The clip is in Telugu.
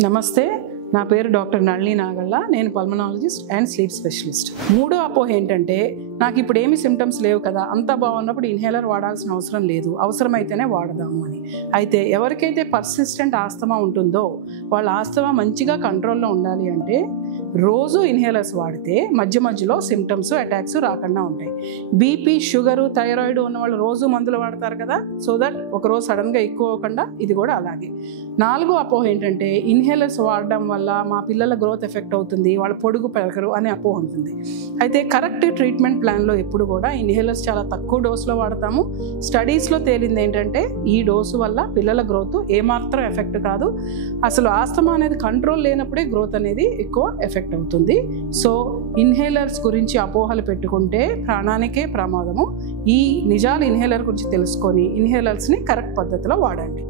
నమస్తే, నా పేరు డాక్టర్ నళిని నాగళ్ళ. నేను పల్మనాలజిస్ట్ అండ్ స్లీప్ స్పెషలిస్ట్. మూడో అపోహ ఏంటంటే, నాకు ఇప్పుడు ఏమి సిమ్టమ్స్ లేవు కదా, అంతా బాగున్నప్పుడు ఇన్హేలర్ వాడాల్సిన అవసరం లేదు, అవసరమైతేనే వాడదాము అని. అయితే ఎవరికైతే పర్సిస్టెంట్ ఆస్తమా ఉంటుందో వాళ్ళ ఆస్తమా మంచిగా కంట్రోల్లో ఉండాలి అంటే రోజు ఇన్హేలర్స్ వాడితే మధ్య మధ్యలో సిమ్టమ్స్ అటాక్స్ రాకుండా ఉంటాయి. బీపీ, షుగరు, థైరాయిడ్ ఉన్న వాళ్ళు రోజు మందులు వాడతారు కదా, సో దట్ ఒకరోజు సడన్గా ఎక్కువ అవ్వకుండా ఇది కూడా అలాగే. నాలుగో అపోహ ఏంటంటే, ఇన్హేలర్స్ వాడడం వల్ల మా పిల్లల గ్రోత్ ఎఫెక్ట్ అవుతుంది, వాళ్ళ పొడుగు పెరగరు అనే అపోహ ఉంటుంది. అయితే కరెక్ట్ ట్రీట్మెంట్ ప్లాన్లో ఎప్పుడు కూడా ఇన్హేలర్స్ చాలా తక్కువ డోసులో వాడతాము. స్టడీస్లో తేలింది ఏంటంటే, ఈ డోసు వల్ల పిల్లల గ్రోత్ ఏమాత్రం ఎఫెక్ట్ కాదు. అసలు ఆస్తమా అనేది కంట్రోల్ లేనప్పుడే గ్రోత్ అనేది ఎక్కువ ఎఫెక్ట్ అవుతుంది. సో ఇన్హేలర్స్ గురించి అపోహలు పెట్టుకుంటే ప్రాణానికే ప్రమాదము. ఈ నిజాలు ఇన్హేలర్ గురించి తెలుసుకొని ఇన్హేలర్స్ని కరెక్ట్ పద్ధతిలో వాడండి.